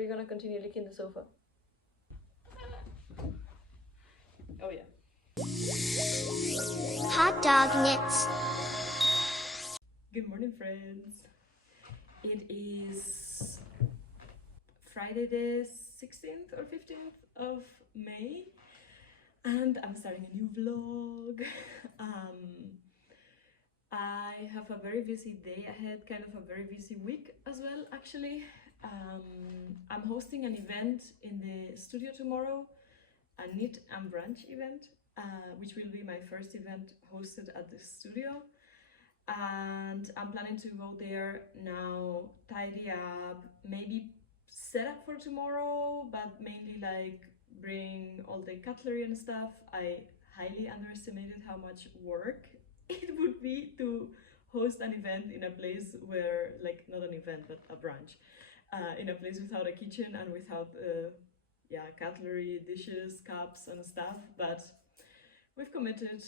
you gonna continue licking the sofa? Oh yeah. Hot dog knits. Good morning, friends. It is Friday the 16th or 15th of May, and I'm starting a new vlog. I have a very busy day ahead, kind of a very busy week as well, actually. I'm hosting an event in the studio tomorrow, a knit and brunch event, which will be my first event hosted at the studio. And I'm planning to go there now, tidy up, maybe set up for tomorrow, but mainly like bring all the cutlery and stuff. I highly underestimated how much work it would be to host an event in a place where, like, not an event but a brunch, in a place without a kitchen and without cutlery, dishes, cups and stuff. But we've committed,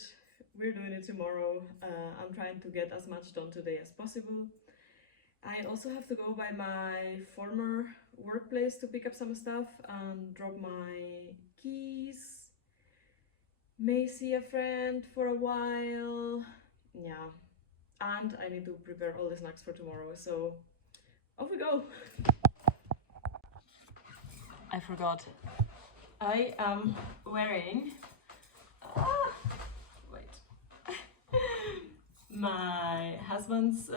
we're doing it tomorrow. I'm trying to get as much done today as possible. I also have to go by my former workplace to pick up some stuff and drop my keys. May see a friend for a while. Yeah, and I need to prepare all the snacks for tomorrow, so off we go. I forgot. I am wearing my husband's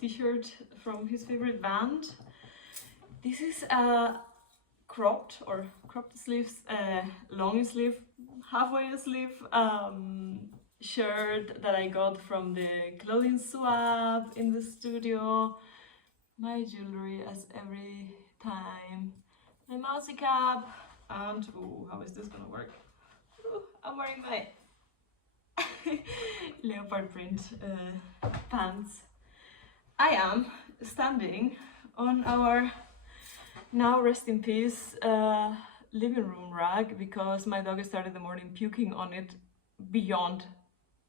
t-shirt from his favorite band. This is a cropped sleeves, long sleeve, halfway sleeve shirt that I got from the clothing swap in the studio. My jewelry as every time, my mousy cap, and how is this gonna work? I'm wearing my leopard print pants. I am standing on our now rest in peace living room rag because my dog started the morning puking on it beyond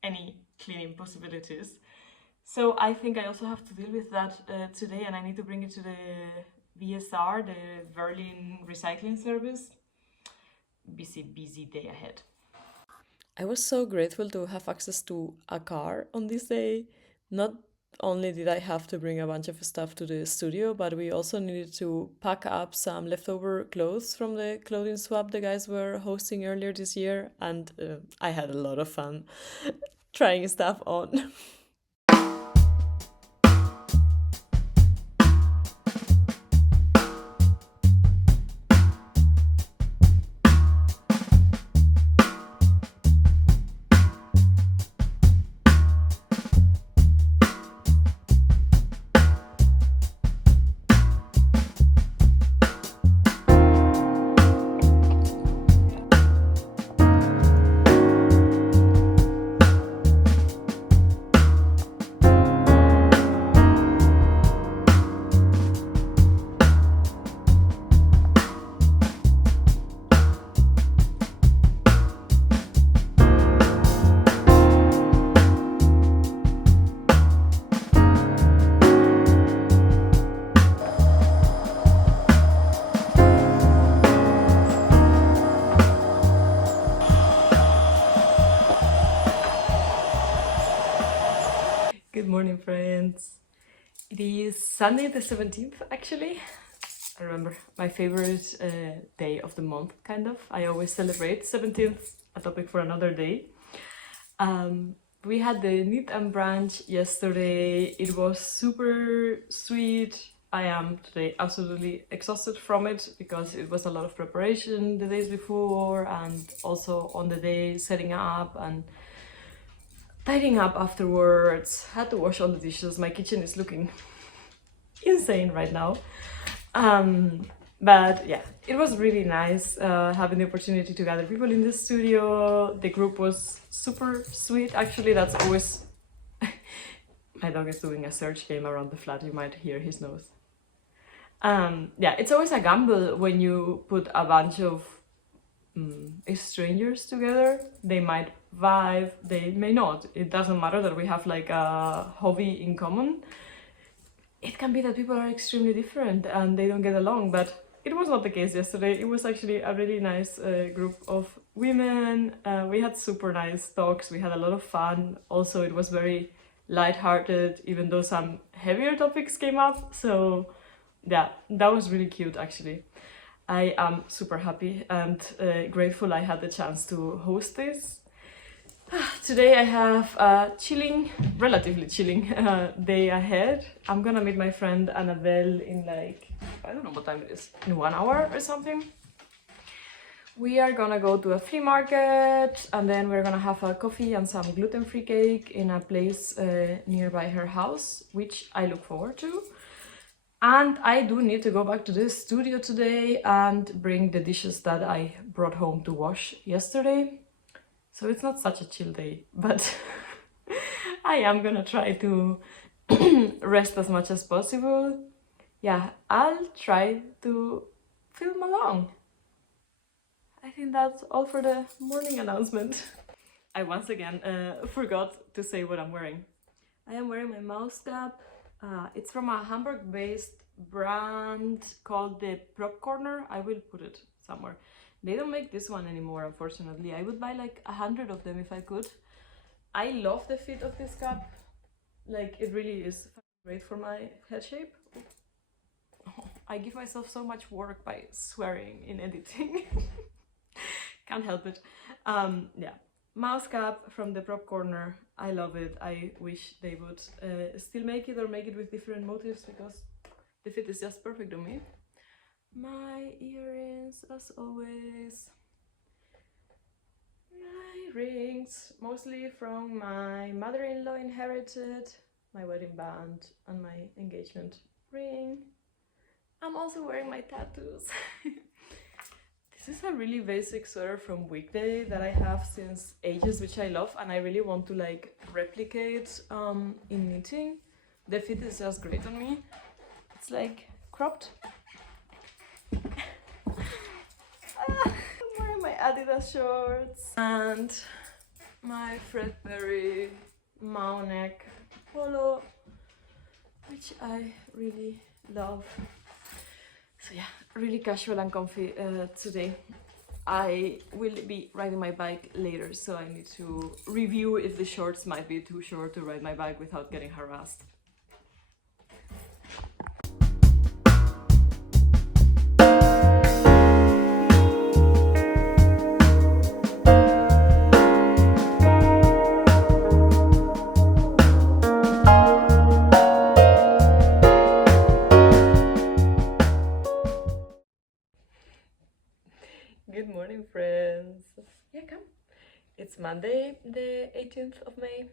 any cleaning possibilities. So I think I also have to deal with that today, and I need to bring it to the VSR, the Berlin recycling service. Busy day ahead. I was so grateful to have access to a car on this day. Not only did I have to bring a bunch of stuff to the studio, but we also needed to pack up some leftover clothes from the clothing swap the guys were hosting earlier this year, and I had a lot of fun trying stuff on. Good morning, friends. It is Sunday the 17th, actually. I remember my favorite day of the month, kind of. I always celebrate 17th, a topic for another day. We had the knit and brunch yesterday. It was super sweet. I am today absolutely exhausted from it because it was a lot of preparation the days before and also on the day setting up and tidying up afterwards. Had to wash all the dishes. My kitchen is looking insane right now. But yeah, it was really nice having the opportunity to gather people in the studio. The group was super sweet. Actually, that's always... My dog is doing a search game around the flat. You might hear his nose. Yeah, it's always a gamble when you put a bunch of strangers together. They might vibe, they may not. It doesn't matter that we have like a hobby in common. It can be that people are extremely different and they don't get along, but it was not the case yesterday. It was actually a really nice group of women. We had super nice talks. We had a lot of fun. Also, it was very lighthearted, even though some heavier topics came up. So yeah, that was really cute actually. I am super happy and grateful I had the chance to host this. Today I have a relatively chilling day ahead. I'm gonna meet my friend Annabelle in like, I don't know what time it is, in 1 hour or something. We are gonna go to a flea market and then we're gonna have a coffee and some gluten-free cake in a place nearby her house, which I look forward to. And I do need to go back to the studio today and bring the dishes that I brought home to wash yesterday. So it's not such a chill day, but I am gonna try to rest as much as possible. Yeah, I'll try to film along. I think that's all for the morning announcement. I once again forgot to say what I'm wearing. I am wearing my mouse cap. It's from a Hamburg-based brand called the Prop Corner. I will put it somewhere. They don't make this one anymore, unfortunately. I would buy like 100 of them if I could. I love the fit of this cap. Like, it really is great for my head shape. I give myself so much work by swearing in editing. Can't help it. Yeah, mouse cap from the Prop Corner. I love it. I wish they would still make it or make it with different motifs because the fit is just perfect on me. My earrings, as always. My rings, mostly from my mother-in-law inherited, my wedding band and my engagement ring. I'm also wearing my tattoos. This is a really basic sweater from Weekday that I have since ages, which I love, and I really want to like replicate in knitting. The fit is just great on me. It's like cropped. I'm wearing my Adidas shorts and my Fredberry Mao neck polo, which I really love. So yeah, really casual and comfy today. I will be riding my bike later, so I need to review if the shorts might be too short to ride my bike without getting harassed. Good morning, friends. Yeah, come. It's Monday, the 18th of May.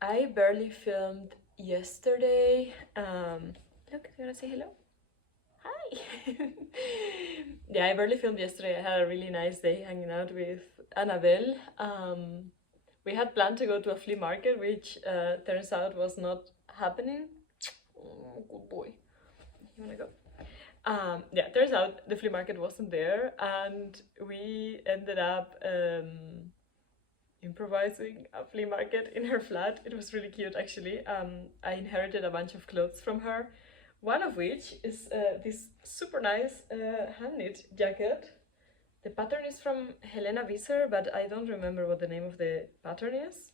I barely filmed yesterday. Look, you wanna say hello? Hi! Yeah, I barely filmed yesterday. I had a really nice day hanging out with Annabelle. We had planned to go to a flea market, which turns out was not happening. Oh, good boy. You wanna go? Yeah, turns out the flea market wasn't there, and we ended up improvising a flea market in her flat. It was really cute, actually. I inherited a bunch of clothes from her, one of which is this super nice hand-knit jacket. The pattern is from Helena Visser, but I don't remember what the name of the pattern is.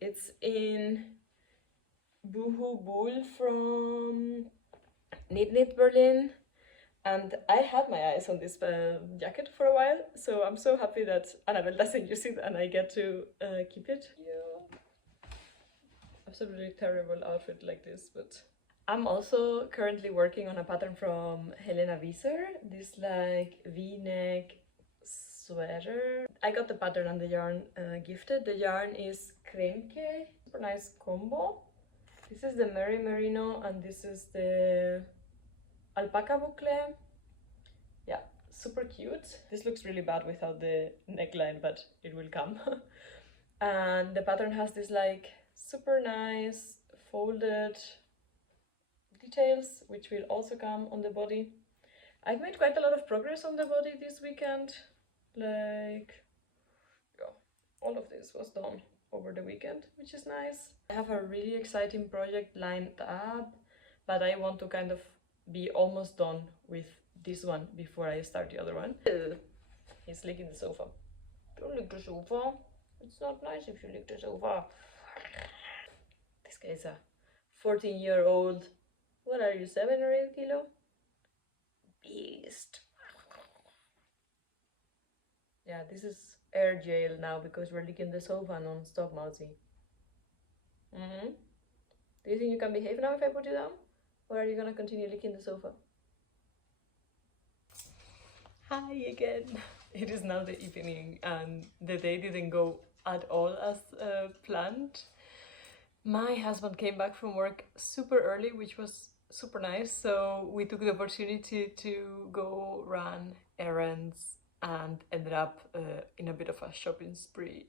It's in Boohoo Bull from Knit Berlin. And I had my eyes on this jacket for a while, so I'm so happy that Annabelle doesn't use it and I get to keep it. Yeah. Absolutely terrible outfit like this, but... I'm also currently working on a pattern from Helena Visser, this like V-neck sweater. I got the pattern and the yarn gifted. The yarn is Kremke, super nice combo. This is the Merry Merino and this is the alpaca boucle. Yeah, super cute. This looks really bad without the neckline, but it will come. And the pattern has this like super nice folded details, which will also come on the body. I've made quite a lot of progress on the body this weekend. Like, yeah, all of this was done over the weekend, which is nice. I have a really exciting project lined up, but I want to kind of be almost done with this one before I start the other one. He's licking the sofa. Don't lick the sofa. It's not nice if you lick the sofa. This guy is a 14-year-old. What are you, 7 or 8 kilo? Beast. Yeah, this is air jail now because we're licking the sofa non-stop, Mousy. Do you think you can behave now if I put you down? Or are you gonna continue licking the sofa? Hi again. It is now the evening and the day didn't go at all as planned. My husband came back from work super early, which was super nice. So we took the opportunity to go run errands and ended up in a bit of a shopping spree,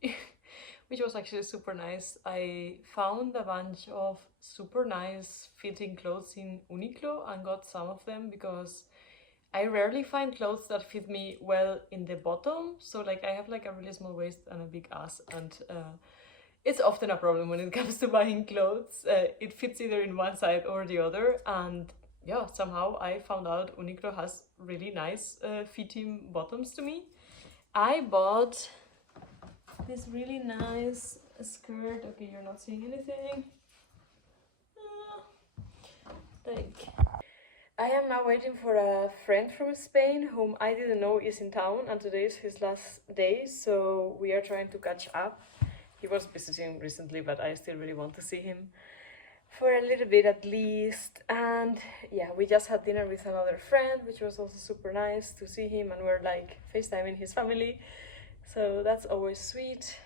which was actually super nice. I found a bunch of super nice fitting clothes in Uniqlo and got some of them because I rarely find clothes that fit me well in the bottom. So like I have like a really small waist and a big ass, and it's often a problem when it comes to buying clothes. It fits either in one side or the other, and yeah, somehow I found out Uniqlo has really nice fitting bottoms to me. I bought this really nice skirt. Okay, you're not seeing anything. I am now waiting for a friend from Spain whom I didn't know is in town, and today is his last day, so we are trying to catch up. He was visiting recently, but I still really want to see him for a little bit at least. And yeah, we just had dinner with another friend, which was also super nice to see him, and we're like FaceTiming his family, so that's always sweet.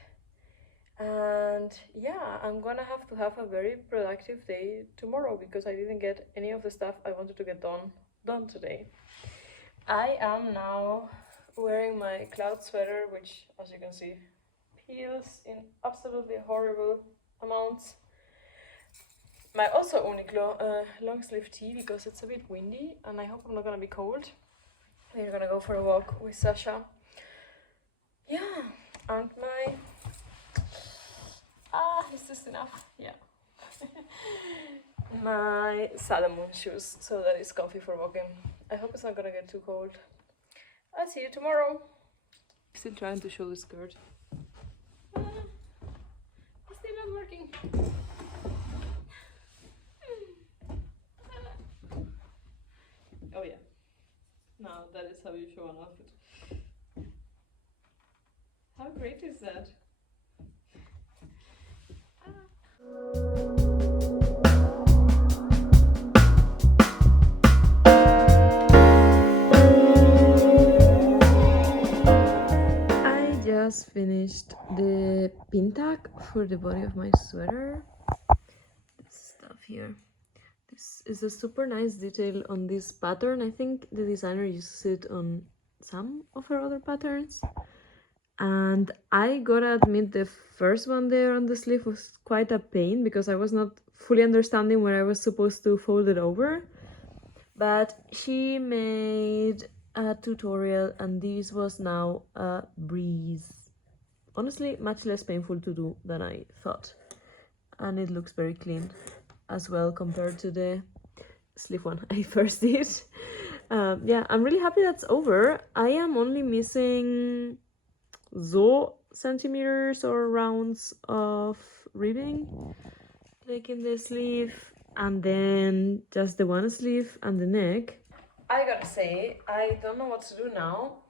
And yeah, I'm gonna have to have a very productive day tomorrow because I didn't get any of the stuff I wanted to get done today. I am now wearing my cloud sweater, which, as you can see, peels in absolutely horrible amounts. My also Uniqlo long sleeve tee because it's a bit windy and I hope I'm not gonna be cold. We're gonna go for a walk with Sasha. Yeah, and my is this enough? Yeah. My Salomon shoes, so that it's comfy for walking. I hope it's not gonna get too cold. I'll see you tomorrow. Still trying to show the skirt. It's still not working. Oh yeah. Now that is how you show an outfit. How great is that? I just finished the pin tag for the body of my sweater. This stuff here. This is a super nice detail on this pattern. I think the designer uses it on some of her other patterns. And I gotta admit, the first one there on the sleeve was quite a pain because I was not fully understanding where I was supposed to fold it over. But she made a tutorial and this was now a breeze. Honestly, much less painful to do than I thought. And it looks very clean as well compared to the sleeve one I first did. Yeah, I'm really happy that's over. I am only missing centimeters or rounds of ribbing, like in the sleeve, and then just the one sleeve and the neck. I gotta say, I don't know what to do now.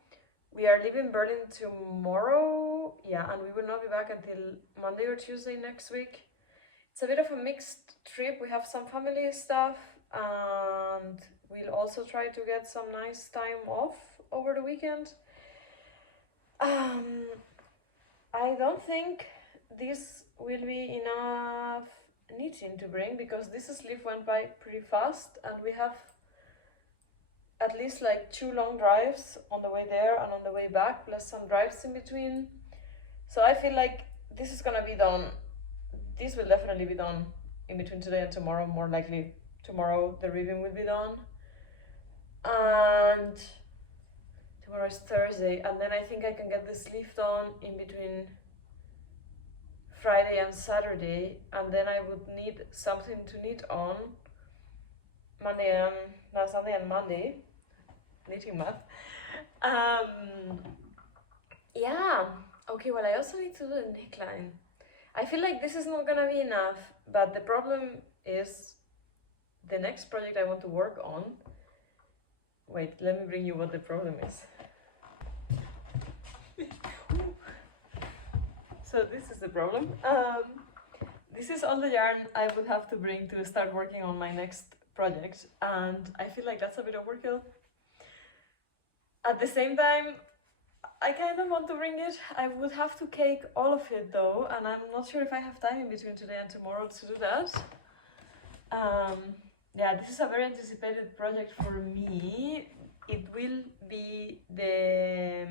We are leaving Berlin tomorrow, yeah, and we will not be back until Monday or Tuesday next week. It's a bit of a mixed trip. We have some family stuff and we'll also try to get some nice time off over the weekend. I don't think this will be enough knitting to bring because this sleeve went by pretty fast and we have at least like 2 long drives on the way there and on the way back, plus some drives in between. So I feel like this is gonna be done. This will definitely be done in between today and tomorrow. More likely tomorrow the ribbing will be done. And tomorrow is Thursday, and then I think I can get the sleeve done in between Friday and Saturday, and then I would need something to knit on Monday and now Sunday and Monday, knitting math. Yeah, okay, well I also need to do a neckline. I feel like this is not gonna be enough, but the problem is the next project I want to work on. Wait, let me bring you what the problem is. So this is the problem. This is all the yarn I would have to bring to start working on my next project, and I feel like that's a bit overkill. At the same time, I kind of want to bring it. I would have to cake all of it though, and I'm not sure if I have time in between today and tomorrow to do that. Yeah, this is a very anticipated project for me. It will be the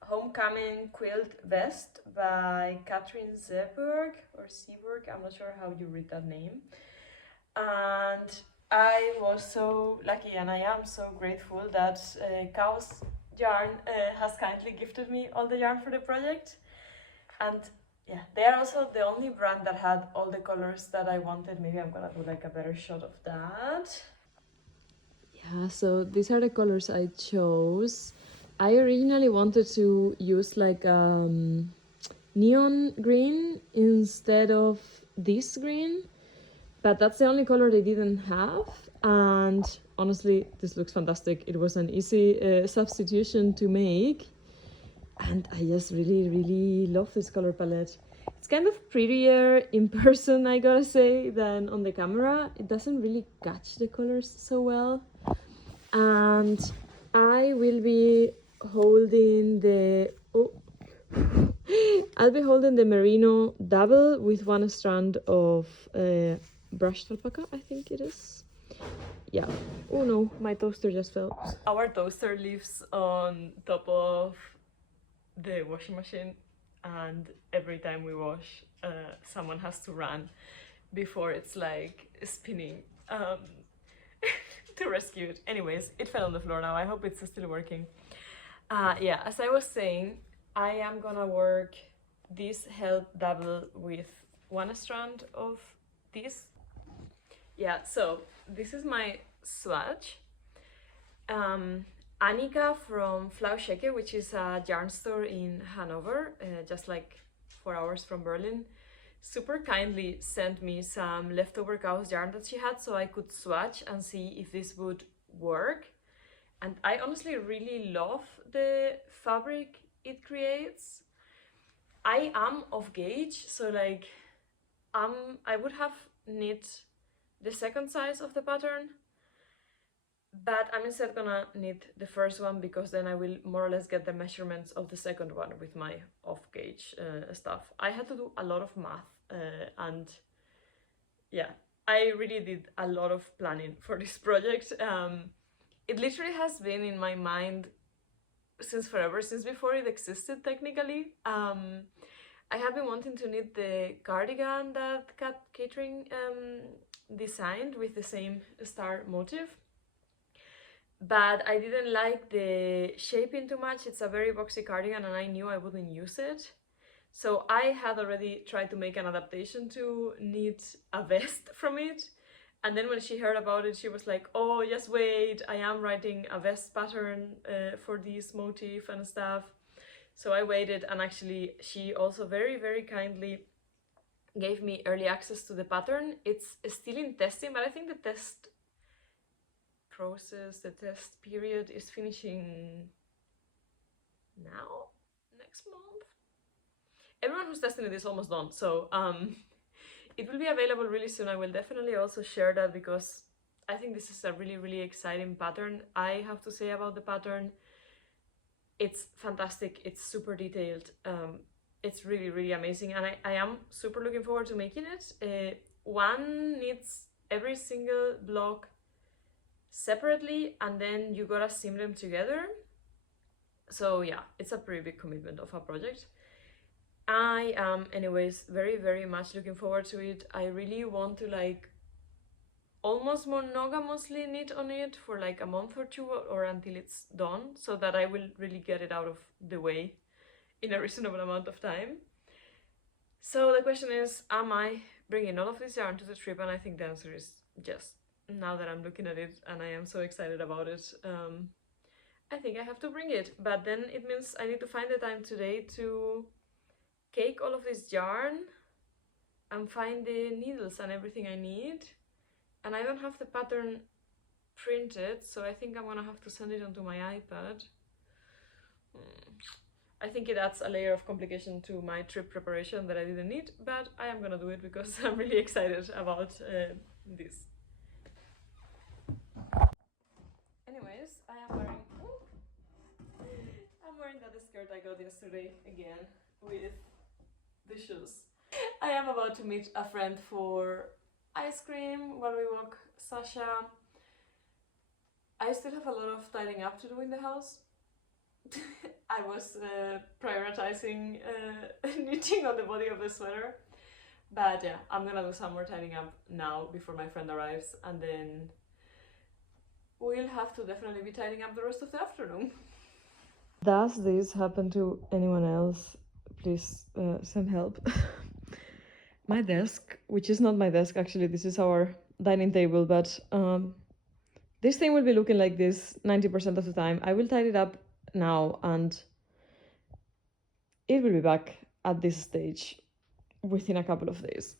Homecoming Quilt Vest by Katrin Seberg, or Seberg, I'm not sure how you read that name. And I was so lucky, and I am so grateful that Chaos Yarn has kindly gifted me all the yarn for the project. And yeah, they are also the only brand that had all the colors that I wanted. Maybe I'm gonna do like a better shot of that. Yeah, so these are the colors I chose. I originally wanted to use like neon green instead of this green, but that's the only color they didn't have, and honestly this looks fantastic. It was an easy substitution to make, and I just really love this color palette. It's kind of prettier in person, I gotta say, than on the camera. It doesn't really catch the colors so well. And I will be holding the I'll be holding the merino double with one strand of brushed alpaca, I think it is. Yeah. Oh no, my toaster just fell. Our toaster lives on top of the washing machine, and every time we wash, someone has to run before it's like spinning to rescue it. Anyways, it fell on the floor now. I hope it's still working. Yeah, as I was saying, I am gonna work this held double with one strand of this. Yeah, so this is my swatch. Annika from Flauschecke, which is a yarn store in Hanover, just like 4 hours from Berlin, super kindly sent me some leftover Chaos yarn that she had so I could swatch and see if this would work. And I honestly really love the fabric it creates. I am off gauge, so like I would have knit the second size of the pattern, but I'm instead gonna knit the first one because then I will more or less get the measurements of the second one with my off gauge stuff. I had to do a lot of math and yeah, I really did a lot of planning for this project. It literally has been in my mind since forever, since before it existed technically. I have been wanting to knit the cardigan that Kat Catering designed with the same star motif, but I didn't like the shaping too much. It's a very boxy cardigan and I knew I wouldn't use it. So I had already tried to make an adaptation to knit a vest from it. And then when she heard about it, she was like, oh, just wait, I am writing a vest pattern for this motif and stuff. So I waited, and actually she also very kindly gave me early access to the pattern. It's still in testing, but I think the test process, the test period is finishing now, next month. Everyone who's testing it is almost done, so it will be available really soon. I will definitely also share that because I think this is a really exciting pattern. I have to say about the pattern, it's fantastic, it's super detailed, it's really amazing, and I am super looking forward to making it. One needs every single block separately and then you gotta seam them together. So yeah, it's a pretty big commitment of a project. I am anyways very much looking forward to it. I really want to like almost monogamously knit on it for like a month or two, or until it's done, so that I will really get it out of the way in a reasonable amount of time. So the question is, am I bringing all of this yarn to the trip? And I think the answer is yes. now that I'm looking at it and I am so excited about it. I think I have to bring it, but then it means I need to find the time today to cake all of this yarn and find the needles and everything I need. And I don't have the pattern printed, so I think I'm gonna have to send it onto my iPad. I think it adds a layer of complication to my trip preparation that I didn't need, but I am gonna do it because I'm really excited about this. Anyways, I'm wearing that skirt I got yesterday again with the shoes. I am about to meet a friend for ice cream when we walk Sasha. I still have a lot of tidying up to do in the house. I was prioritizing knitting on the body of the sweater, but yeah, I'm gonna do some more tidying up now before my friend arrives, and then we'll have to definitely be tidying up the rest of the afternoon. Does this happen to anyone else? Please send help. My desk, which is not my desk actually, this is our dining table, but this thing will be looking like this 90% of the time. I will tidy it up now and it will be back at this stage within a couple of days.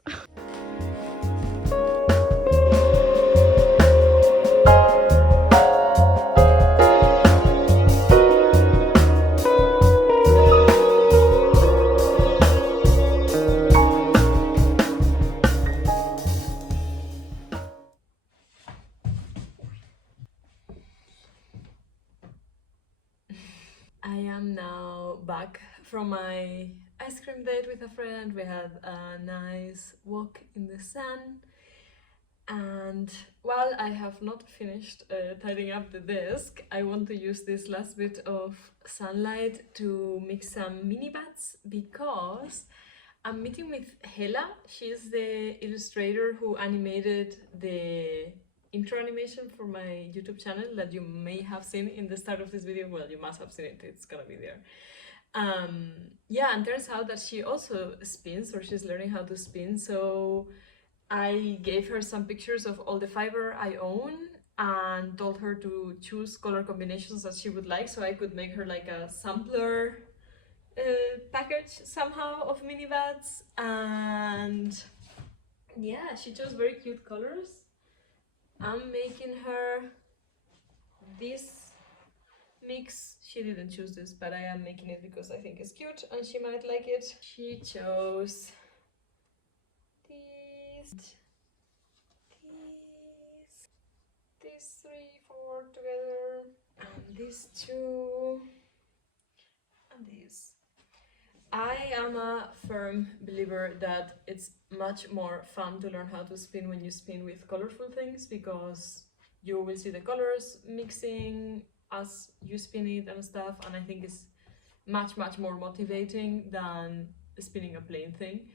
I am now back from my ice cream date with a friend. We had a nice walk in the sun, and while I have not finished tidying up the desk, I want to use this last bit of sunlight to mix some mini bats because I'm meeting with Hella. She's the illustrator who animated the intro animation for my YouTube channel that you may have seen in the start of this video. Well, you must have seen it, it's gonna be there. Yeah, and turns out that she also spins, or she's learning how to spin, so I gave her some pictures of all the fiber I own and told her to choose color combinations that she would like, so I could make her like a sampler package somehow of mini bats. And yeah, she chose very cute colors. I'm making her this mix. She didn't choose this, but I am making it because I think it's cute and she might like it. She chose these 3, 4 together, and these 2, and these. I am a firm believer that it's much more fun to learn how to spin when you spin with colorful things, because you will see the colors mixing as you spin it and stuff, and I think it's much more motivating than spinning a plain thing.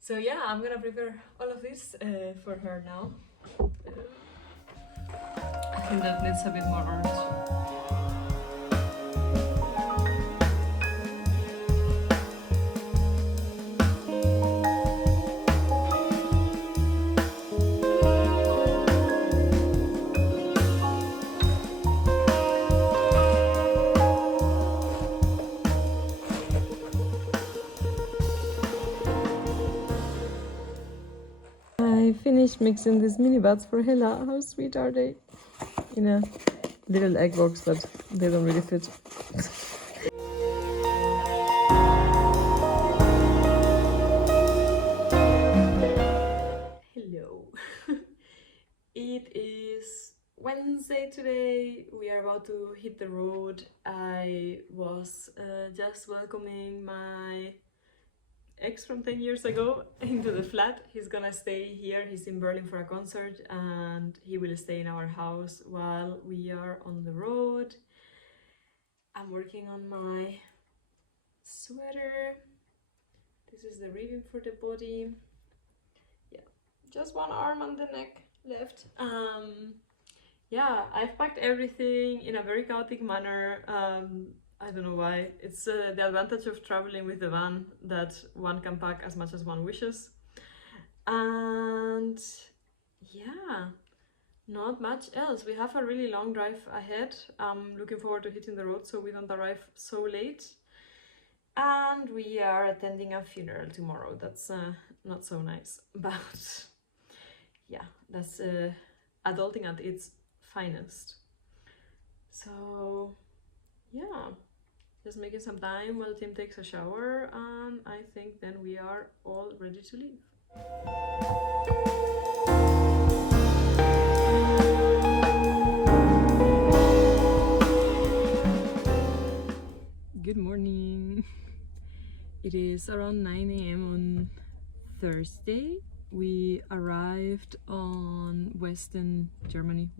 So yeah, I'm gonna prepare all of this for her now. I think that needs a bit more orange. I finished mixing these mini bats for Hella. How sweet are they? In a little egg box, but they don't really fit. Hello. It is Wednesday today. We are about to hit the road. I was just welcoming my ex from 10 years ago into the flat. He's gonna stay here. He's in Berlin for a concert and he will stay in our house while we are on the road. I'm working on my sweater. This is the ribbon for the body. Yeah, just one arm and the neck left. Yeah, I've packed everything in a very chaotic manner. I don't know why. It's the advantage of traveling with the van, that one can pack as much as one wishes. And yeah, Not much else. We have a really long drive ahead. I'm looking forward to hitting the road so we don't arrive so late. And we are attending a funeral tomorrow. That's not so nice, but yeah, that's adulting at its finest. So yeah, just making some time while Tim takes a shower, and I think then we are all ready to leave. Good morning. It is around 9 a.m. on Thursday. We arrived on Western Germany,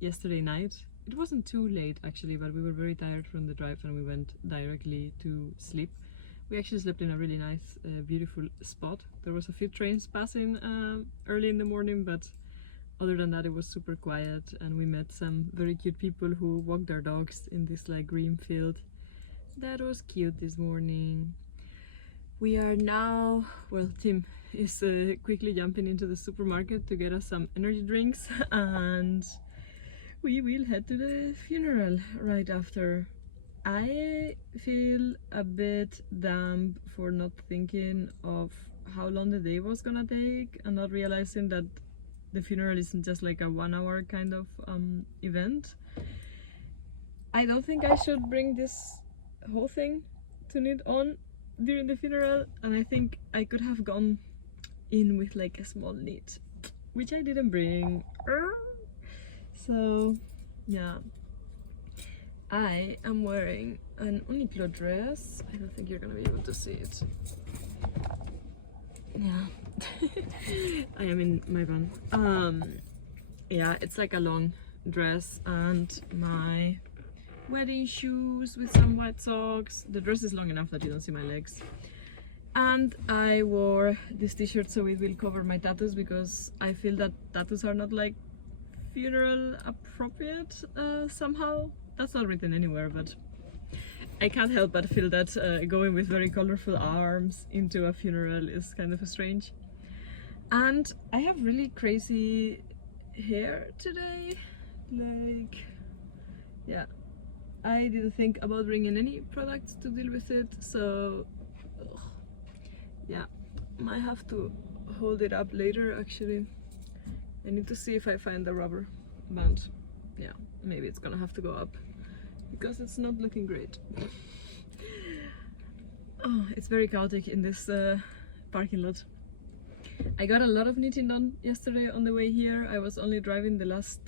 yesterday night. It wasn't too late actually, but we were very tired from the drive and we went directly to sleep. We actually slept in a really nice, beautiful spot. There was a few trains passing early in the morning, but other than that it was super quiet, and we met some very cute people who walk their dogs in this like green field. That was cute this morning. We are now, well, Tim is quickly jumping into the supermarket to get us some energy drinks, and we will head to the funeral right after. I feel a bit dumb for not thinking of how long the day was gonna take and not realizing that the funeral isn't just like a 1 hour kind of event. I don't think I should bring this whole thing to knit on during the funeral, and I think I could have gone in with like a small knit, which I didn't bring. So yeah, I am wearing an Uniqlo dress. I don't think you're gonna be able to see it. Yeah. I am in my van. Yeah, it's like a long dress and my wedding shoes with some white socks. The dress is long enough that you don't see my legs. And I wore this t-shirt so it will cover my tattoos, because I feel that tattoos are not like funeral appropriate somehow. That's not written anywhere, but I can't help but feel that going with very colorful arms into a funeral is kind of strange. And I have really crazy hair today. Like, yeah, I didn't think about bringing any products to deal with it, so yeah, might have to hold it up later actually. I need to see if I find the rubber band. Yeah, maybe it's gonna have to go up because it's not looking great. Oh, it's very chaotic in this parking lot. I got a lot of knitting done yesterday on the way here. I was only driving the last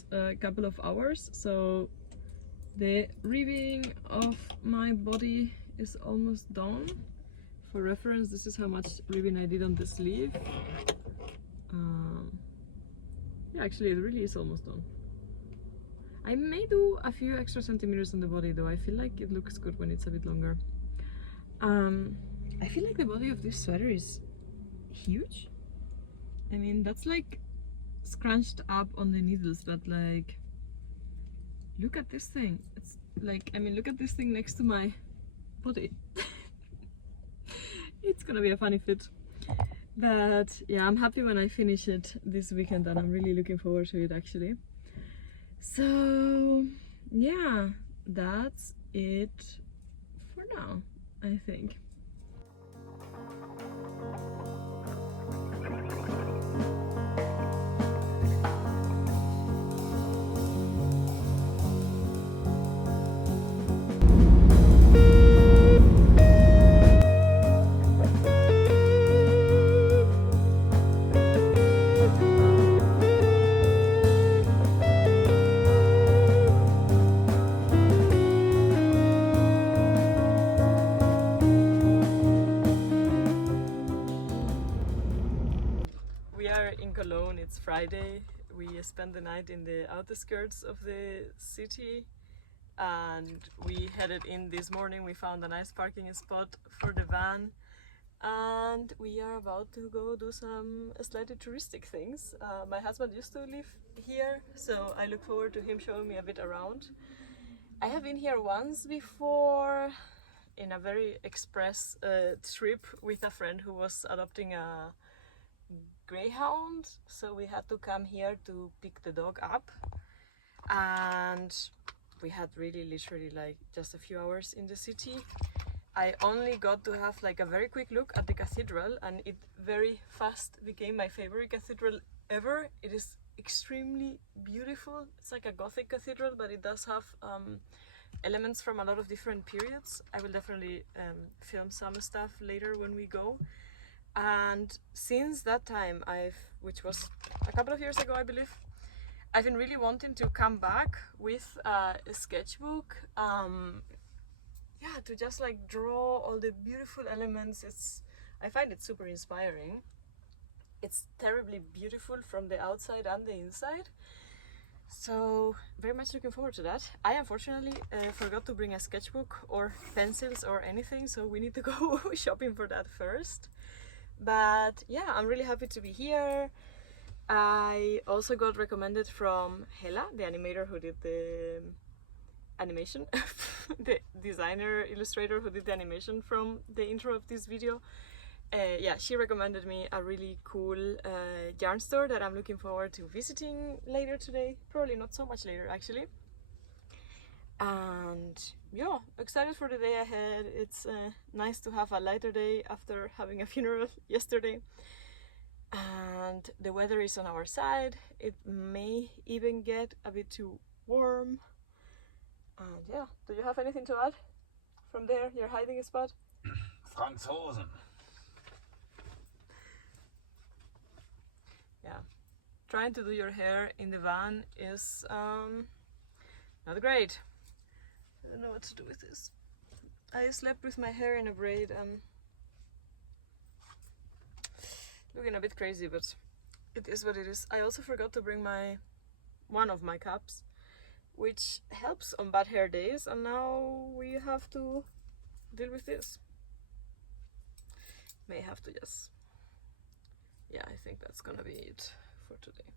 couple of hours, so the ribbing of my body is almost done. For reference, this is how much ribbing I did on the sleeve. Yeah, actually it really is almost done. I may do a few extra centimeters on the body though. I feel like it looks good when it's a bit longer. I feel like the body of this sweater is huge. I mean, that's like scrunched up on the needles, but like, look at this thing. It's like, I mean, look at this thing next to my body. It's gonna be a funny fit. But yeah, I'm happy when I finish it this weekend, and I'm really looking forward to it actually. So yeah, that's it for now, I think. We are in Cologne, it's Friday. We spent the night in the outskirts of the city and we headed in this morning. We found a nice parking spot for the van and we are about to go do some slightly touristic things. My husband used to live here, so I look forward to him showing me a bit around. I have been here once before in a very express trip with a friend who was adopting a greyhound, so we had to come here to pick the dog up, and we had really literally like just a few hours in the city. I only got to have like a very quick look at the cathedral, and it very fast became my favorite cathedral ever. It is extremely beautiful. It's like a Gothic cathedral, but it does have elements from a lot of different periods. I will definitely film some stuff later when we go. And since that time, which was a couple of years ago, I believe, I've been really wanting to come back with a sketchbook. Yeah, to just like draw all the beautiful elements. I find it super inspiring. It's terribly beautiful from the outside and the inside. So very much looking forward to that. I unfortunately forgot to bring a sketchbook or pencils or anything, so we need to go shopping for that first. But yeah, I'm really happy to be here. I also got recommended from Hella, the animator who did the animation, the designer, illustrator who did the animation from the intro of this video. Yeah, she recommended me a really cool yarn store that I'm looking forward to visiting later today. Probably not so much later actually. And yeah, excited for the day ahead. It's nice to have a lighter day after having a funeral yesterday. And the weather is on our side. It may even get a bit too warm. And yeah, do you have anything to add from there, your hiding spot? Franzosen. Yeah, trying to do your hair in the van is not great. I don't know what to do with this. I slept with my hair in a braid and looking a bit crazy, but it is what it is. I also forgot to bring one of my caps, which helps on bad hair days, and now we have to deal with this. May have to just... yeah, I think that's gonna be it for today.